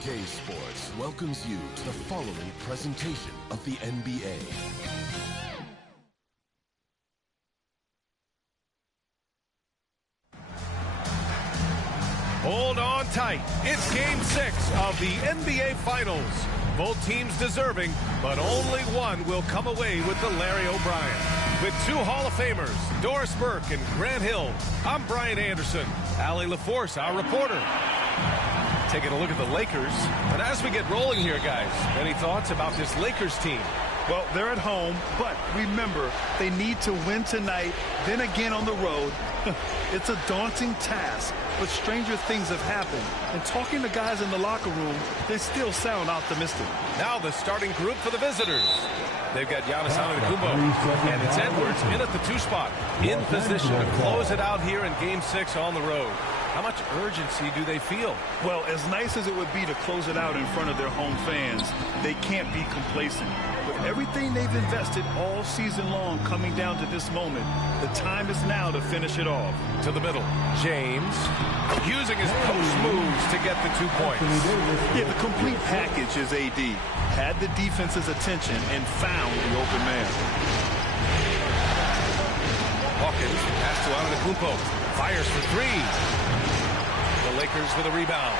2K Sports welcomes you to the following presentation of the NBA. Hold on tight. It's Game 6 of the NBA Finals. Both teams deserving, but only one will come away with the Larry O'Brien. With two Hall of Famers, Doris Burke and Grant Hill, I'm Brian Anderson. Allie LaForce, our reporter. Taking a look at the Lakers. And as we get rolling here, guys, any thoughts about this Lakers team? Well, they're at home, but remember, they need to win tonight, then again on the road. It's a daunting task, but stranger things have happened. And talking to guys in the locker room, they still sound optimistic. Now the starting group for the visitors. They've got Giannis Antetokounmpo, and it's Edwards in at the 2 spot, in position to close it out here in Game 6 on the road. How much urgency do they feel? Well, as nice as it would be to close it out in front of their home fans, they can't be complacent. With everything they've invested all season long coming down to this moment, the time is now to finish it off. To the middle, James, using his post moves to get the 2 points. Yeah, the complete package is AD. Had the defense's attention and found the open man. Hawkins pass to Antetokounmpo. Fires for 3. The Lakers with a rebound.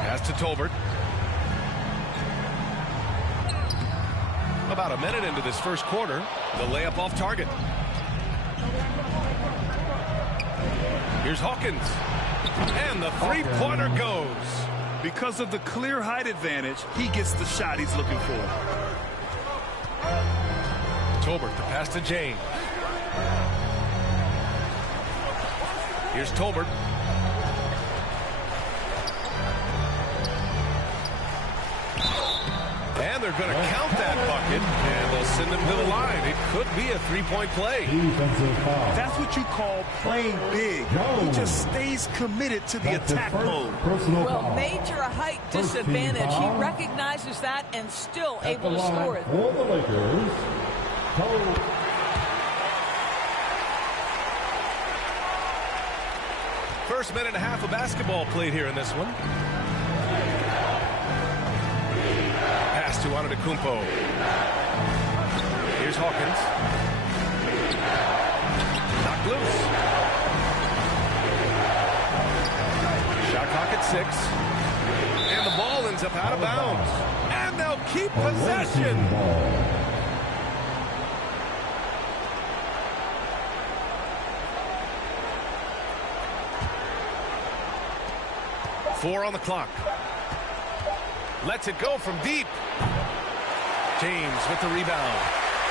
Pass to Tolbert. About a minute into this first quarter, the layup off target. Here's Hawkins. And the three-pointer goes. Because of the clear height advantage, he gets the shot he's looking for. Tolbert, the pass to James. Here's Tolbert. And they're going to count that bucket, and they'll send him to the line. It could be a three-point play. That's what you call playing big. He just stays committed to the attack mode. Well, major height disadvantage. He recognizes that and still able to score it. For the Lakers, First minute and a half of basketball played here in this one. Pass to Antetokounmpo. Here's Hawkins. Knocked loose. Shot clock at 6. And the ball ends up out of bounds. And they'll keep possession. 4 on the clock. Lets it go from deep. James with the rebound.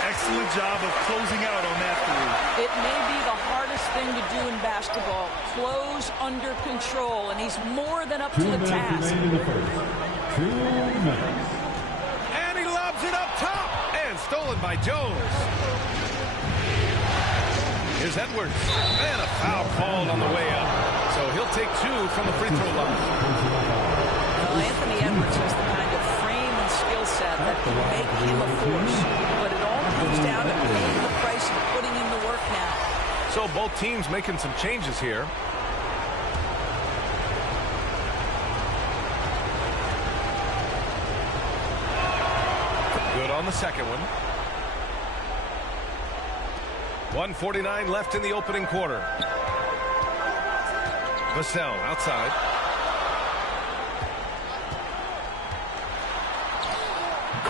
Excellent job of closing out on that three. It may be the hardest thing to do in basketball. Close under control, and he's more than up to the task. 2 minutes. And he lobs it up top. And stolen by Jones. Here's Edwards. And a foul called on the way up. So he'll take 2 from the free throw line. Well, Anthony Edwards has the kind of frame and skill set that can make him a force. But it all comes down to paying the price of putting in the work now. So both teams making some changes here. Good on the second one. 1:49 left in the opening quarter. Vassell outside.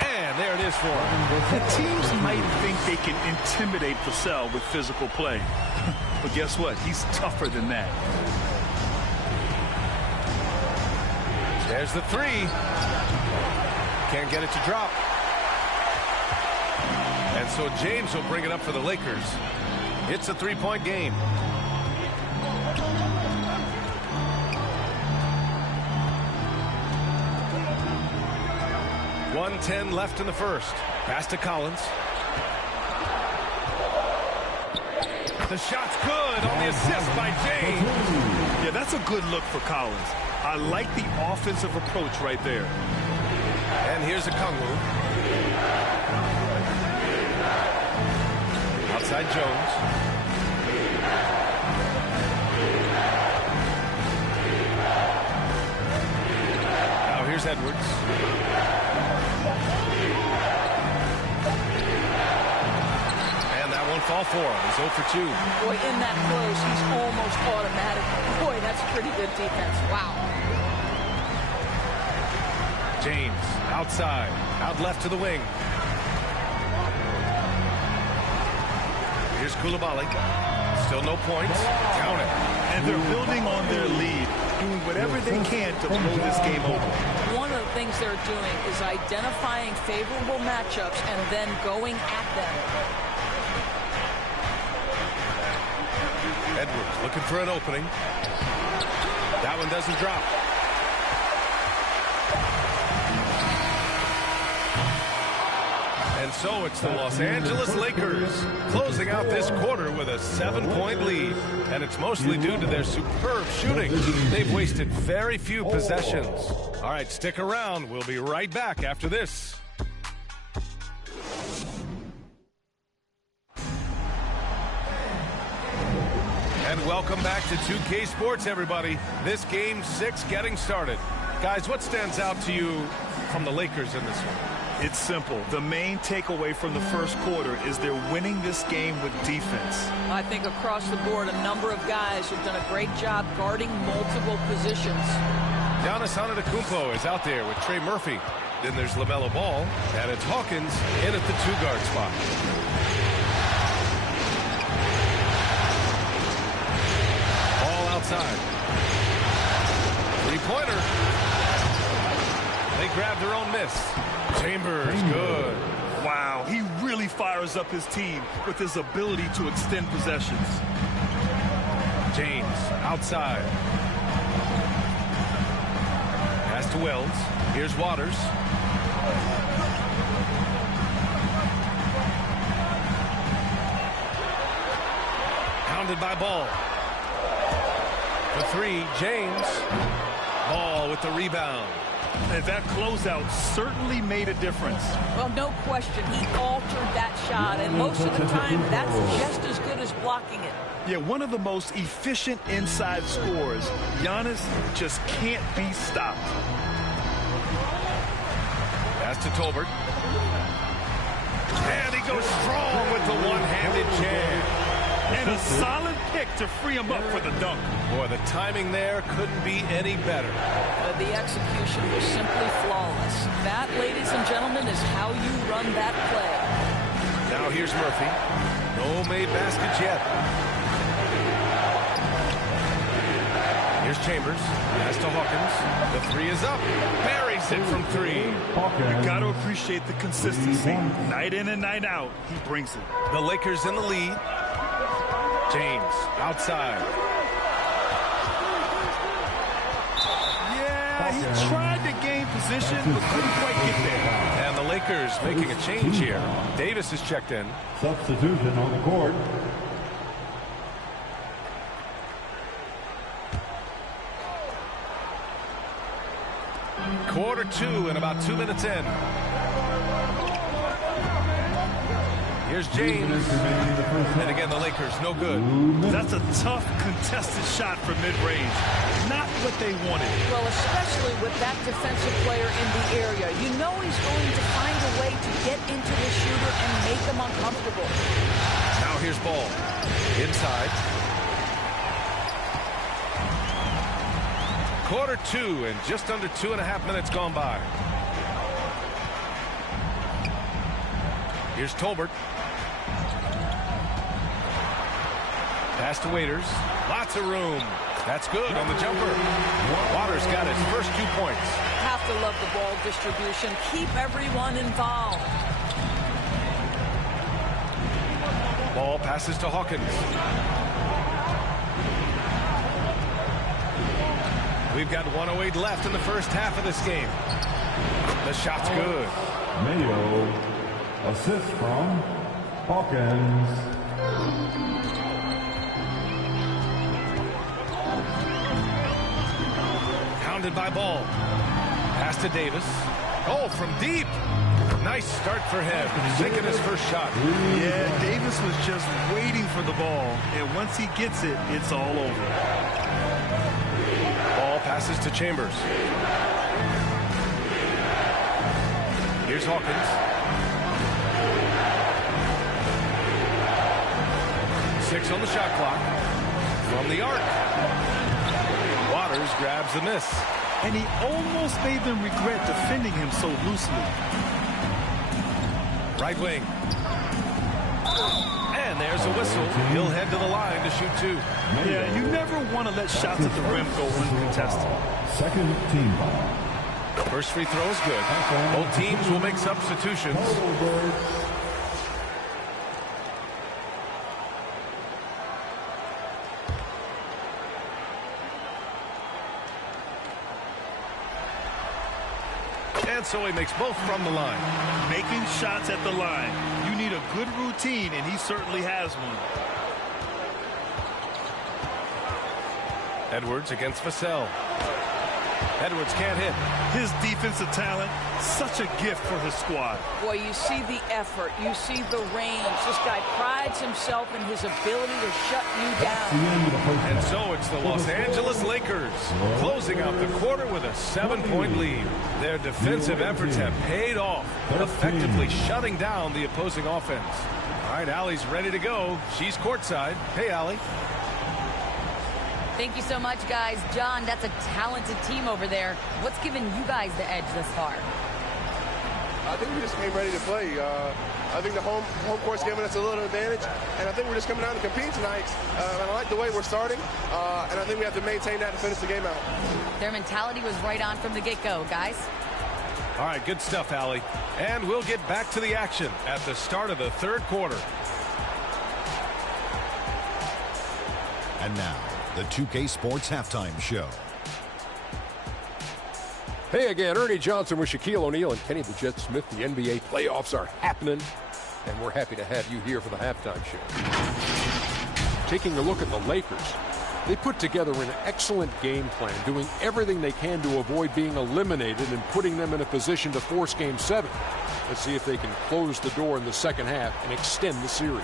And there it is for him. The teams might think they can intimidate Vassell with physical play. But guess what? He's tougher than that. There's the 3. Can't get it to drop. And so James will bring it up for the Lakers. It's a 3-point game. .110 left in the first. Pass to Collins. The shot's good on the assist by James. Yeah, that's a good look for Collins. I like the offensive approach right there. And here's Okongwu. Outside Jones. Now here's Edwards. And that won't fall for him. He's 0 for 2. Boy, in that close, he's almost automatic. Boy, that's pretty good defense. Wow. James, outside, out left to the wing. Here's Koulibaly. Still no points. Count it. And they're building on their lead, doing whatever they can to blow this game open. One of the things they're doing is identifying favorable matchups and then going at them. Edwards looking for an opening. That one doesn't drop. And so it's the Los Angeles Lakers closing out this quarter with a 7-point lead. And it's mostly due to their superb shooting. They've wasted very few possessions. All right, stick around. We'll be right back after this. And welcome back to 2K Sports, everybody. This Game 6 getting started. Guys, what stands out to you from the Lakers in this one? It's simple. The main takeaway from the first quarter is they're winning this game with defense. I think across the board, a number of guys have done a great job guarding multiple positions. Giannis Antetokounmpo is out there with Trey Murphy. Then there's LaMelo Ball, and it's Hawkins in at the 2-guard spot. Ball outside. Three-pointer. They grab their own miss. Chambers, good. Wow, he really fires up his team with his ability to extend possessions. James, outside. Pass to Wells. Here's Waters. Pounded by Ball. The 3, James. Ball with the rebound. And that closeout certainly made a difference. Well, no question, he altered that shot, and most of the time, that's just as good as blocking it. Yeah, one of the most efficient inside scorers. Giannis just can't be stopped. Pass to Tolbert. And he goes strong with the one-handed jam. And a solid pick to free him up for the dunk. Boy, the timing there couldn't be any better. The execution was simply flawless. That, ladies and gentlemen, is how you run that play. Now here's Murphy. No made baskets yet. Here's Chambers. Pass to Hawkins. The 3 is up. Buries it from 3. You got to appreciate the consistency. Night in and night out, he brings it. The Lakers in the lead. James outside. Yeah, he tried to gain position, but couldn't quite get there. And the Lakers making a change here. Davis is checked in. Substitution on the court. Quarter 2 and about 2 minutes in. Here's James. And again, the Lakers, no good. That's a tough, contested shot from mid-range. Not what they wanted. Well, especially with that defensive player in the area. You know he's going to find a way to get into the shooter and make him uncomfortable. Now here's Ball. Inside. Quarter 2 and just under 2.5 minutes gone by. Here's Tolbert. Pass to Waiters. Lots of room. That's good on the jumper. Waters got his first 2 points. Have to love the ball distribution. Keep everyone involved. Ball passes to Hawkins. We've got 1:08 left in the first half of this game. The shot's good. Mayo. Assist from Hawkins. Pounded by Ball. Pass to Davis. Oh, from deep. Nice start for him, sinking his first shot. Yeah, Davis was just waiting for the ball, and once he gets it, it's all over. Ball passes to Chambers. Here's Hawkins. 6 on the shot clock. From the arc. Waters grabs the miss. And he almost made them regret defending him so loosely. Right wing. And there's a whistle. He'll head to the line to shoot 2. Yeah, you never want to let shots at the rim go uncontested. Second team foul. First free throw is good. Both teams will make substitutions. And so he makes both from the line. Making shots at the line. You need a good routine, and he certainly has one. Edwards against Vassell. Edwards can't hit. His defensive talent, such a gift for his squad. Boy, you see the effort. You see the range. This guy prides himself in his ability to shut you down. And so it's the Los Angeles Lakers closing out the quarter with a 7-point lead. Their defensive efforts have paid off, effectively shutting down the opposing offense. All right, Allie's ready to go. She's courtside. Hey, Allie. Thank you so much, guys. John, that's a talented team over there. What's given you guys the edge this far? I think we just came ready to play. I think the home court's giving us a little advantage, and I think we're just coming out to compete tonight. And I like the way we're starting, and I think we have to maintain that to finish the game out. Their mentality was right on from the get-go, guys. All right, good stuff, Allie. And we'll get back to the action at the start of the third quarter. And now, the 2K Sports Halftime Show. Hey again, Ernie Johnson with Shaquille O'Neal and Kenny the Jet Smith. The NBA playoffs are happening, and we're happy to have you here for the halftime show. Taking a look at the Lakers, they put together an excellent game plan, doing everything they can to avoid being eliminated and putting them in a position to force Game 7. Let's see if they can close the door in the second half and extend the series.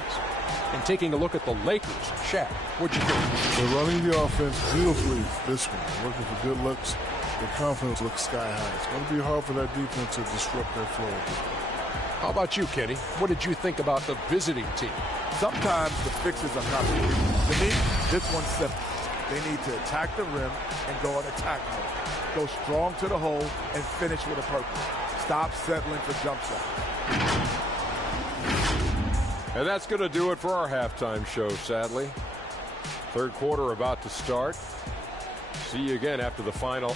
And taking a look at the Lakers, Shaq, what'd you think? They're running the offense beautifully this one. Looking for good looks. Their confidence looks sky high. It's going to be hard for that defense to disrupt their flow. How about you, Kenny? What did you think about the visiting team? Sometimes the fixes are not easy. To me, this one's simple. They need to attack the rim and go in attack mode. Go strong to the hole and finish with a purpose. Stop settling for jump shots. And that's going to do it for our halftime show, sadly. Third quarter about to start. See you again after the final.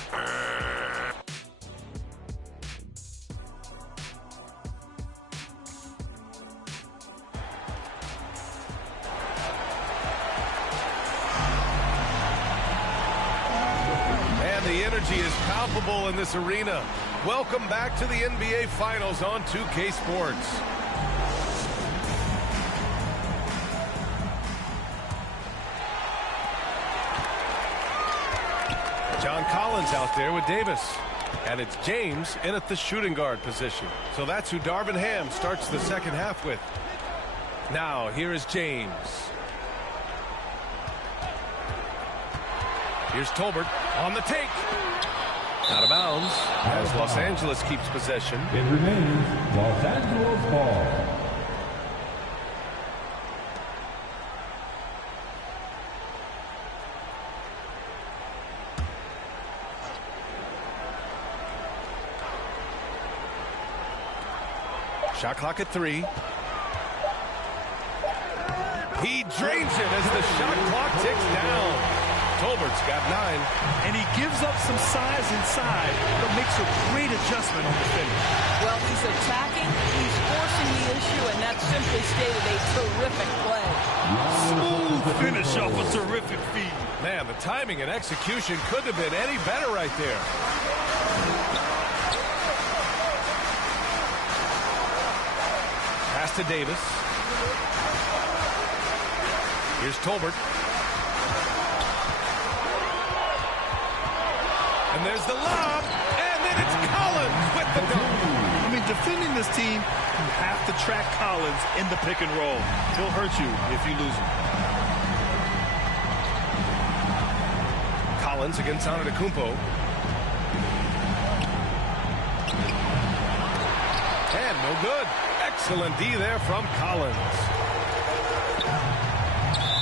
And the energy is palpable in this arena. Welcome back to the NBA Finals on 2K Sports. John Collins out there with Davis. And it's James in at the shooting guard position. So that's who Darvin Ham starts the second half with. Now, here is James. Here's Tolbert on the take. Out of bounds as Los Angeles keeps possession. It remains Los Angeles ball. Shot clock at 3. He drains it as the shot clock ticks down. Tolbert's got 9. And he gives up some size inside, but makes a great adjustment on the finish. Well, he's attacking, he's forcing the issue, and that simply stated a terrific play. Smooth finish off a terrific feed. Man, the timing and execution couldn't have been any better right there. Pass to Davis. Here's Tolbert. And there's the lob. And then it's Collins with the dunk. I mean, defending this team, you have to track Collins in the pick and roll. He'll hurt you if you lose him. Collins against Antetokounmpo. And no good. Excellent D there from Collins.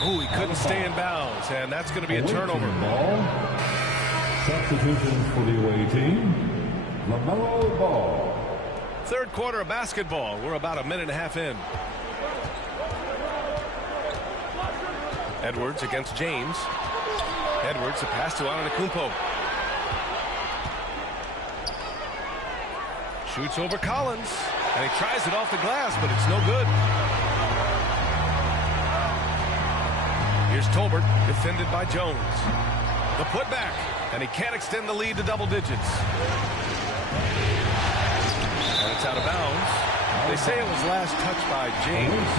Oh, he couldn't stay in bounds, and that's going to be a turnover. Substitution for the away team, LaMelo Ball. Third quarter of basketball. We're about a minute and a half in. Edwards against James. Edwards, a pass to Antetokounmpo. Shoots over Collins, and he tries it off the glass, but it's no good. Here's Tolbert, defended by Jones. The putback, and he can't extend the lead to double digits. And it's out of bounds. They say it was last touched by James.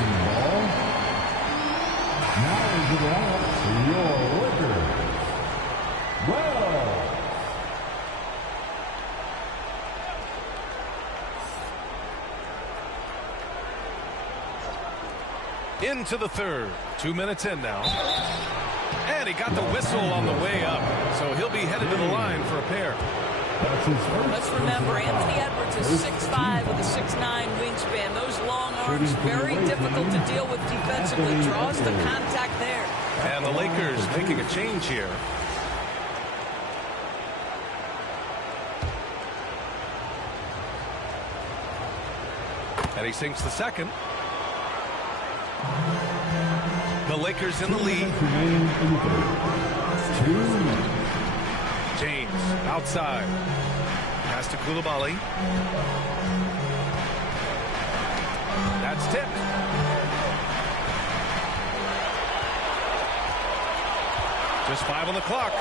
Now is the lineup for your Lakers. Well. Into the third. 2 minutes in now. And he got the whistle on the way up. So he'll be headed to the line for a pair. Let's remember, Anthony Edwards is 6'5" with a 6'9" wingspan. Those long arms, very difficult to deal with defensively. Draws the contact there. And the Lakers making a change here. And he sinks the second. The Lakers in the lead. James outside. Pass to Coulibaly. That's tipped. Just 5 on the clock.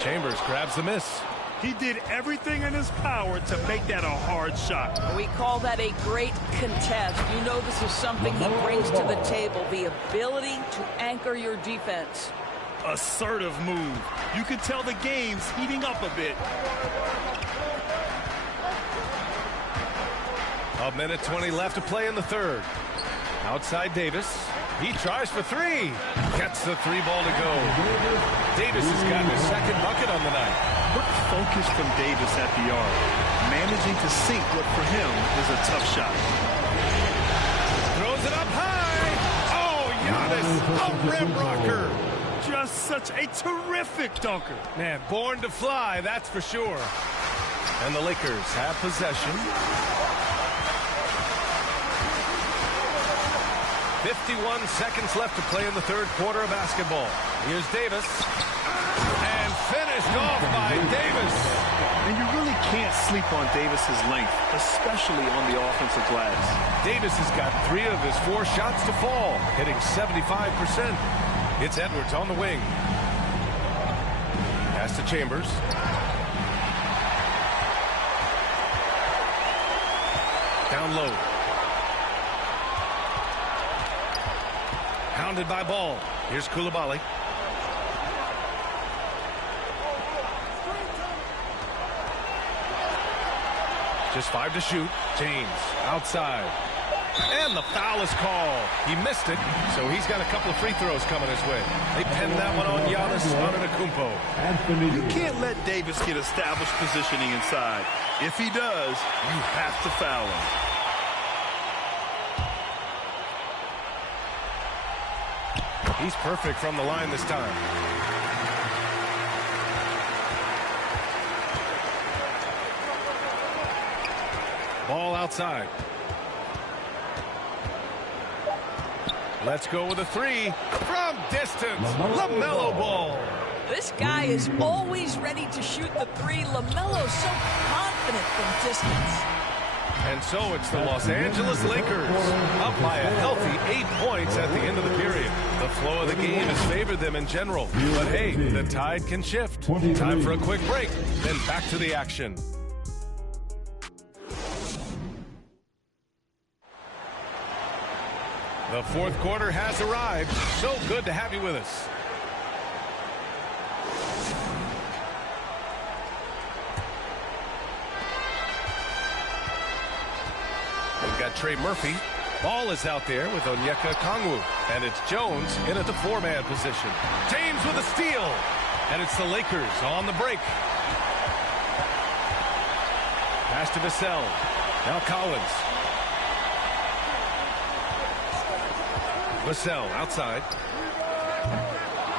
Chambers grabs the miss. He did everything in his power to make that a hard shot. We call that a great contest. You know this is something he brings to the table, the ability to anchor your defense. Assertive move. You can tell the game's heating up a bit. A minute 20 left to play in the third. Outside Davis. He tries for three. Gets the three ball to go. Davis has gotten his second bucket on the night. What focus from Davis at the arc. Managing to sink what for him is a tough shot. Throws it up high. Oh, Giannis, a rim rocker. Just such a terrific dunker. Man, born to fly, that's for sure. And the Lakers have possession. 51 seconds left to play in the third quarter of basketball. Here's Davis. And finished off by Davis. And you really can't sleep on Davis's length, especially on the offensive glass. Davis has got 3 of his 4 shots to fall, hitting 75%. It's Edwards on the wing. Pass to Chambers. Down low. Hounded by Ball. Here's Coulibaly. Just 5 to shoot. James outside. And the foul is called. He missed it, so he's got a couple of free throws coming his way. They pinned that one on Giannis Antetokounmpo. You can't let Davis get established positioning inside. If he does, you have to foul him. He's perfect from the line this time. Ball outside. Let's go with a 3 from distance. LaMelo Ball. This guy is always ready to shoot the 3. LaMelo so confident from distance. And so it's the Los Angeles Lakers up by a healthy 8 points at the end of the period. The flow of the game has favored them in general. But hey, the tide can shift. Time for a quick break, then back to the action. The fourth quarter has arrived. So good to have you with us. got Trey Murphy. Ball is out there with Onyeka Kongwu. And it's Jones in at the 4-man position. James with a steal. And it's the Lakers on the break. Pass to Vassell. Now Collins. Vassell outside.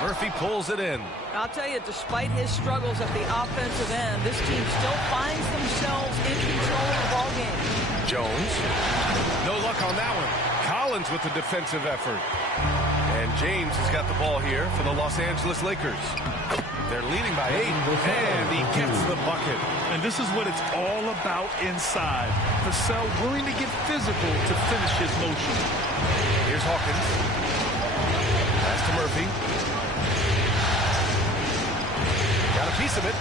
Murphy pulls it in. I'll tell you, despite his struggles at the offensive end, this team still finds themselves in control of the ball game. Jones. No luck on that one. Collins with the defensive effort. And James has got the ball here for the Los Angeles Lakers. They're leading by 8, and he gets the bucket. And this is what it's all about inside. Vassell willing to get physical to finish his motion. Here's Hawkins. Pass to Murphy. Got a piece of it.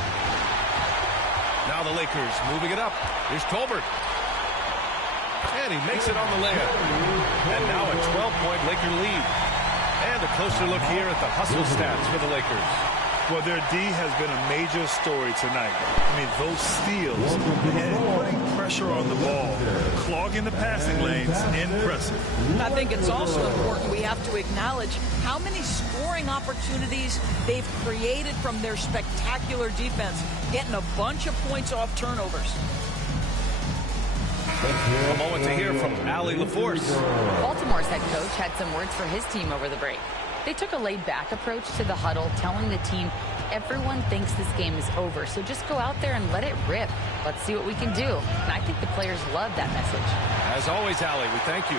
Now the Lakers moving it up. Here's Tolbert. And he makes it on the layup. And now a 12-point Laker lead. And a closer look here at the hustle stats for the Lakers. Well, their D has been a major story tonight. I mean, those steals and putting pressure on the ball, clogging the passing lanes, impressive. I think it's also important we have to acknowledge how many scoring opportunities they've created from their spectacular defense, getting a bunch of points off turnovers. A moment to hear from Allie LaForce. Baltimore's head coach had some words for his team over the break. They took a laid-back approach to the huddle, telling the team everyone thinks this game is over, so just go out there and let it rip. Let's see what we can do. And I think the players love that message. As always, Allie, we thank you.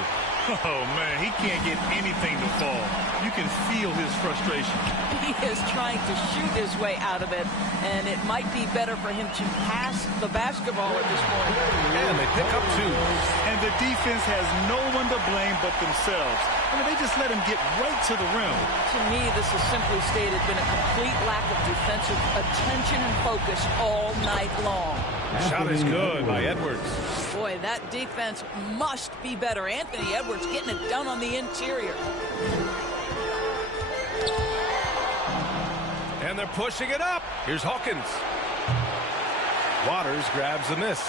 Oh, man, he can't get anything to fall. You can feel his frustration. He is trying to shoot his way out of it, and it might be better for him to pass the basketball at this point. And they pick up 2. And the defense has no one to blame but themselves. I mean, they just let him get right to the rim. To me, this has simply stated been a complete lack of defensive attention and focus all night long. Shot is good by Edwards. Boy, that defense must be better. Anthony Edwards getting it done on the interior. And they're pushing it up. Here's Hawkins. Waters grabs the miss.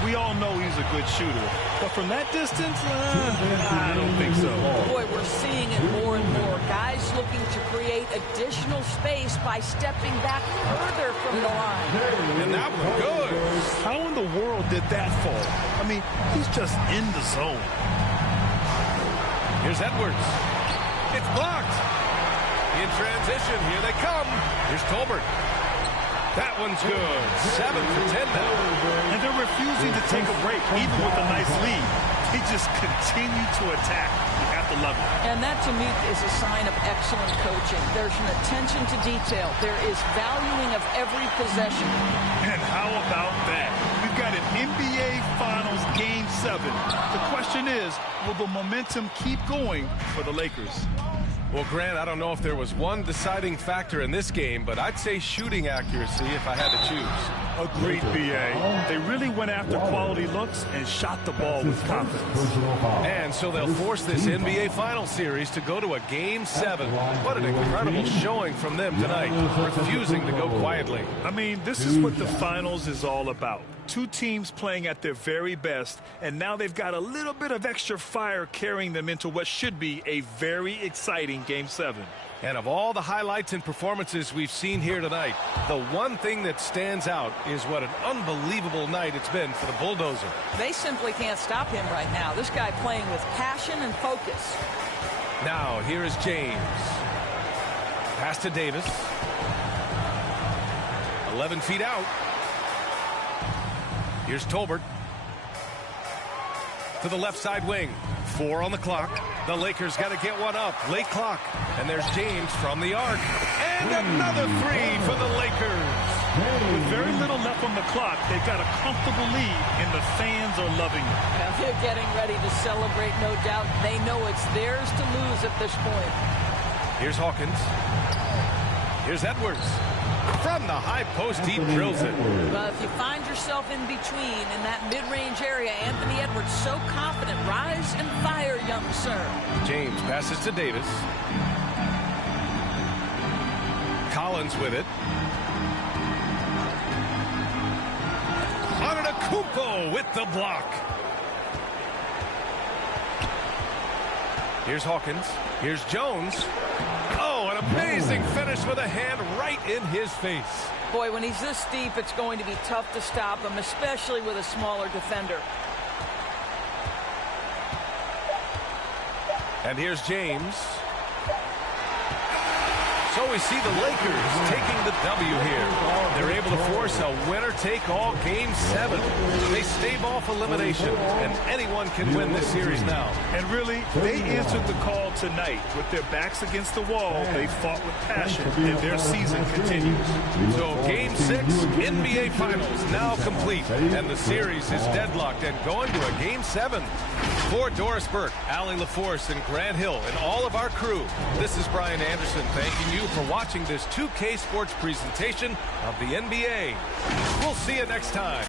We all know he's a good shooter, but from that distance, I don't think so. Boy, we're seeing it more and more. Guys looking to create additional space by stepping back further from the line. And that one good. How in the world did that fall? I mean, he's just in the zone. Here's Edwards. It's blocked. In transition, here they come. Here's Tolbert. That one's good. 7 for 10 now. And they're refusing to take a break, even with a nice lead. They just continue to attack. You have to love it. And that, to me, is a sign of excellent coaching. There's an attention to detail. There is valuing of every possession. And how about that? We've got an NBA Finals Game 7. The question is, will the momentum keep going for the Lakers? Well, Grant, I don't know if there was one deciding factor in this game, but I'd say shooting accuracy if I had to choose. Agreed, B.A. They really went after quality looks and shot the ball with confidence. And so they'll force this NBA Finals series to go to a Game 7. What an incredible showing from them tonight, refusing to go quietly. I mean, this is what the Finals is all about. Two teams playing at their very best, and now they've got a little bit of extra fire carrying them into what should be a very exciting Game 7. And of all the highlights and performances we've seen here tonight, the one thing that stands out is what an unbelievable night it's been for the Bulldozer. They simply can't stop him right now. This guy playing with passion and focus. Now, here is James. Pass to Davis. 11 feet out. Here's Tolbert. To the left side wing. 4 on the clock. The Lakers got to get one up. Late clock. And there's James from the arc. And another 3 for the Lakers. With very little left on the clock, they've got a comfortable lead, and the fans are loving it. Now they're getting ready to celebrate, no doubt. They know it's theirs to lose at this point. Here's Hawkins. Here's Edwards. From the high post, he drills it. Well, if you find yourself in between in that mid-range area, Anthony Edwards so confident. Rise and fire, young sir. James passes to Davis. Collins with it. Antetokounmpo with the block. Here's Hawkins. Here's Jones. Oh, an amazing finish with a hand right in his face. Boy, when he's this deep, it's going to be tough to stop him, especially with a smaller defender. And here's James. So we see the Lakers taking the W here. They're able to force a winner-take-all Game 7. They stave off elimination, and anyone can win this series now. And really, they answered the call tonight. With their backs against the wall, they fought with passion, and their season continues. So Game 6, NBA Finals now complete, and the series is deadlocked and going to a Game 7. For Doris Burke, Allie LaForce, and Grant Hill, and all of our crew, this is Brian Anderson thanking you for watching this 2K Sports presentation of the NBA. We'll see you next time.